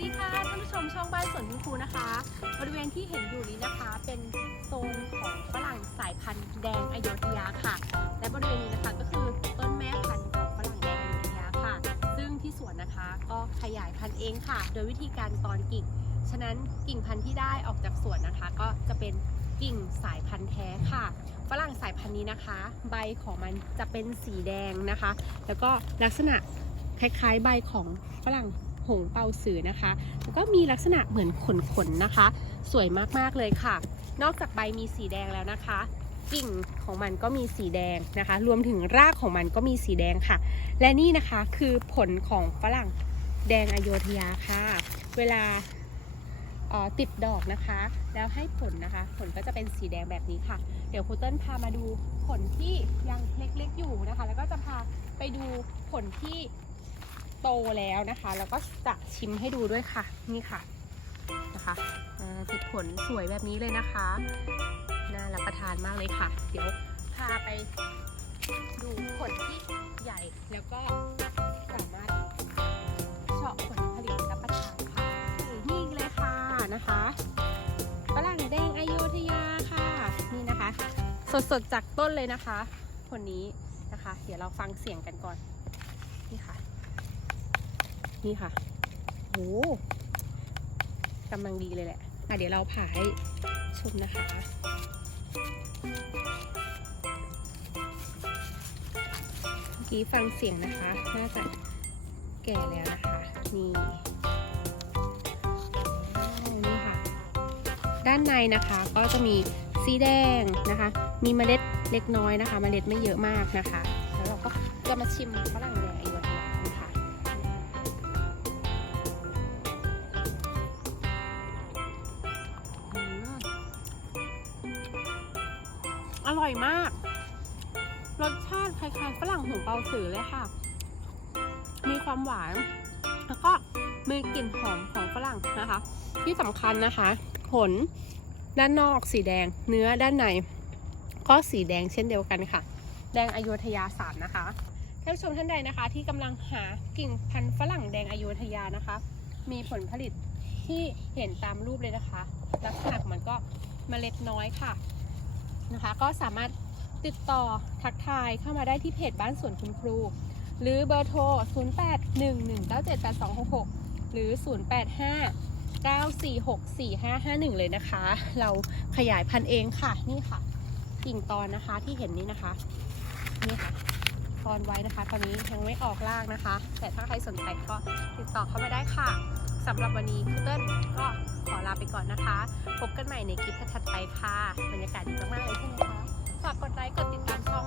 ดีค่ะท่านผู้ชมช่องบ้านสวนคุณครูนะคะ บริเวณที่เห็นอยู่นี้นะคะ เป็นโซนของฝรั่งสายพันธุ์แดงอโยธยาค่ะ และบริเวณนี้นะคะก็คือต้นแม่พันธุ์ของฝรั่งแดงอโยธยาค่ะ ซึ่งที่สวนนะคะก็ขยายพันธุ์เองค่ะ โดยวิธีการตอนกิ่ง ฉะนั้นกิ่งพันธุ์ที่ได้ออกจากสวนนะคะ ก็จะเป็นกิ่งสายพันธุ์แท้ค่ะฝรั่งสายพันธุ์นี้นะคะ ใบของมันจะเป็นสีแดงนะคะ แล้วก็ลักษณะคล้ายๆ ใบของฝรั่ง หงเปาสือนะคะแล้วก็มีลักษณะเหมือนขนๆนะคะ สวยมากๆเลยค่ะ นอกจากใบมีสีแดงแล้วนะคะกิ่งของมันก็มีสีแดงนะคะ รวมถึงรากของมันก็มีสีแดงค่ะ และนี่นะคะคือผลของฝรั่งแดงอโยธยาค่ะ เวลาออติดดอกนะคะ แล้วให้ผลนะคะ ผลก็จะเป็นสีแดงแบบนี้ค่ะ เดี๋ยวครูเติ้ลพามาดูผลที่ยังเล็กๆอยู่นะคะ แล้วก็จะพาไปดูผลที่ โตแล้วนะคะ แล้วก็จะชิมให้ดูด้วยค่ะ นี่ค่ะนะคะอ่าติดผลสวยแบบนี้เลยนะคะน่ารับประทานมากเลยค่ะ เดี๋ยวพาไปดูผลที่ใหญ่แล้วก็สามารถเฉาะผลผลิตรับประทานค่ะนี่เลยค่ะนะคะฝรั่งแดงอโยธยาค่ะนี่นะคะ สดๆจากต้นเลยนะคะ ผลนี้นะคะ เดี๋ยวเราฟังเสียงกันก่อน นี่ค่ะโหกำลังดีเลยแหละอะเดี๋ยวเราผ่าให้ชมนะคะ เมื่อกี้ฟังเสียงนะคะ น่าจะแก่แล้วนะคะ นี่นี่ค่ะ ด้านในนะคะก็จะมีสีแดงนะคะ มีเมล็ดเล็กน้อยนะคะ เมล็ดไม่เยอะมากนะคะ แล้วเราก็จะมาชิมฝรั่งแดง อร่อยมาก รสชาติคล้ายๆฝรั่งหูเปาสือเลยค่ะ มีความหวาน แล้วก็มีกลิ่นหอมของฝรั่งนะคะ ที่สำคัญนะคะ ผลด้านนอกสีแดง เนื้อด้านใน ก็สีแดงเช่นเดียวกันค่ะ แดงอโยธยาสามนะคะท่านผู้ชมท่านใดนะคะ ที่กำลังหากิ่งพันธุ์ฝรั่งแดงอโยธยานะคะ มีผลผลิตที่เห็นตามรูปเลยนะคะ ลักษณะมันก็เมล็ดน้อยค่ะ นะคะ ก็สามารถติดต่อทักทายเข้ามาได้ที่เพจบ้านสวนคุณครู หรือเบอร์โทร 0811978266 หรือ 085 946 4551 เลยนะคะ เราขยายพันธุ์เองค่ะนี่ค่ะกิ่งตอนนะคะที่เห็นนี่นะคะนี่ค่ะตอนไว้นะคะ ตอนนี้ยังไม่ออกรากนะคะ แต่ถ้าใครสนใจก็ติดต่อเข้ามาได้ค่ะสำหรับวันนี้ครูเติ้ลก็ ไปก่อนนะคะ พบกันใหม่ในคลิปถัดไปค่ะ บรรยากาศดีมากๆเลยใช่ไหมคะ ฝากกดไลค์ กดติดตามช่อง